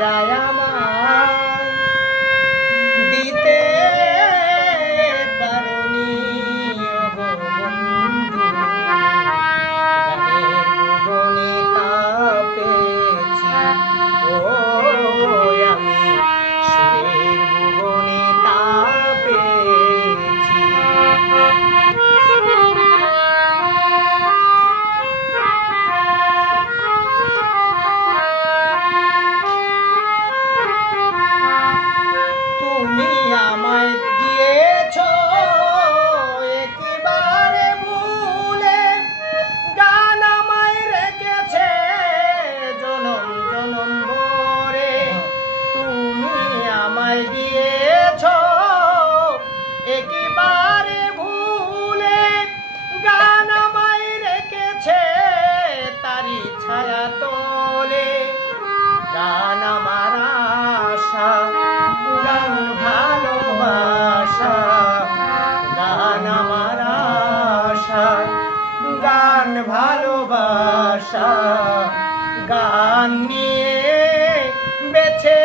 যায় আমায় দিতে পারোনি ওগো বন্ধু। গানের ভুবনে কাঁপেছি ও আমি, সুরের ভুবনে কাঁপেছি। তুমি আমায় দিয়েছো একেবারে ভুলে, গান আমায় রেখেছে জনম জনম ভরে। তুমি আমায় দিয়েছো একেবারে ভুলে, গান আমায় রেখেছে তারি ছায়া তোলে। গান আমার আশা, গান ভালোবাসা, গান আমার আশা, গান ভালোবাসা, গান নিয়ে বেঁচে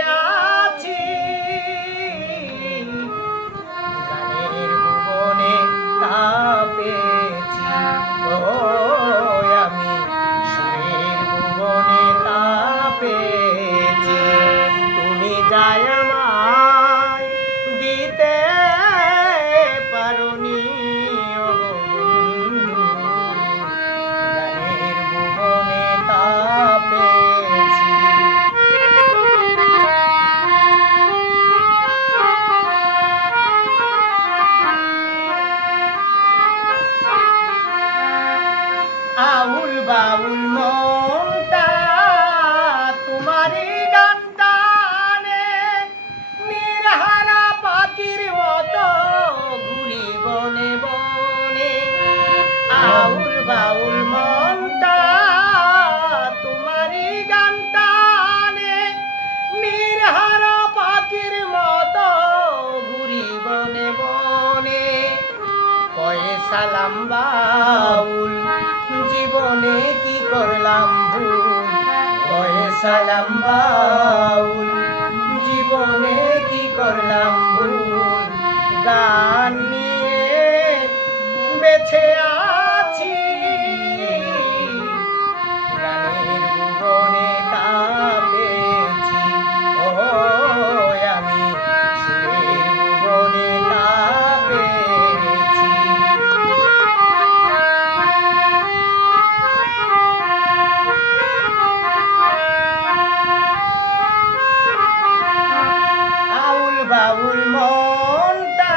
আছি। গানের ভুবনে কাঁপেছি ও আমি, সুরের ভুবনে কাঁপেছি। তুমি যায় আমায় দিতে পারোনি ওগো বন্ধু। গানের ভুবনে কাঁপেছি। আউল বাউল মনটা তোমারই গান টানে, নিরহারা পাখির মতো ঘুরি বনে বনে। আউল বাউল মনটা তোমারই গান টানে, নিরহারা পাখির মতো ঘুরি বনে বনে। কয়ে সালাম বাউল জীবনে কি করলাম ভুল, কয়ে সালাম বাউল জীবনে কি করলাম ভুল। গান নিয়ে বেঁচে আছি, গানের ভুবনে কাঁপেছি ও আমি, সুরের ভুবনে কাঁপেছি। আউল বাউল মনটা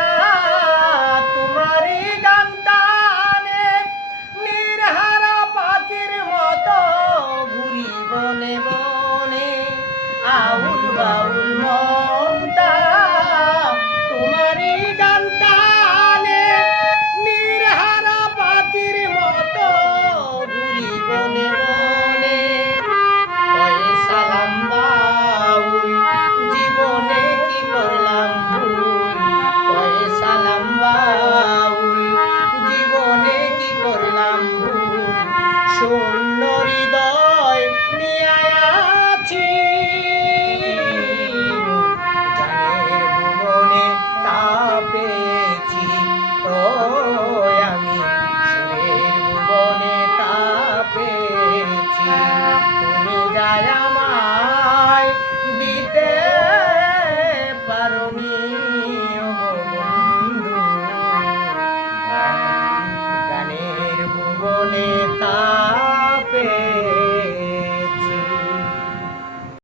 তোমারই গান টানে, নিরহারা পাখির মতো ঘুরি বনে বনে। আউল বাউল মনটা তোমারই গান টানে, নিরহারা পাখির মতো ঘুরি বনে বনে। কয়ে সালাম বাউল জীবনে কি করলাম ভুল, কয়ে সালাম বাউল জীবনে কি করলাম ভুল। শূন্য হৃদয় নিয়ে আছি, গানের ভুবনে কাঁপেছি ও আমি, সুরের ভুবনে কাঁপেছি। তুমি যায় আমায় দিতে পারোনি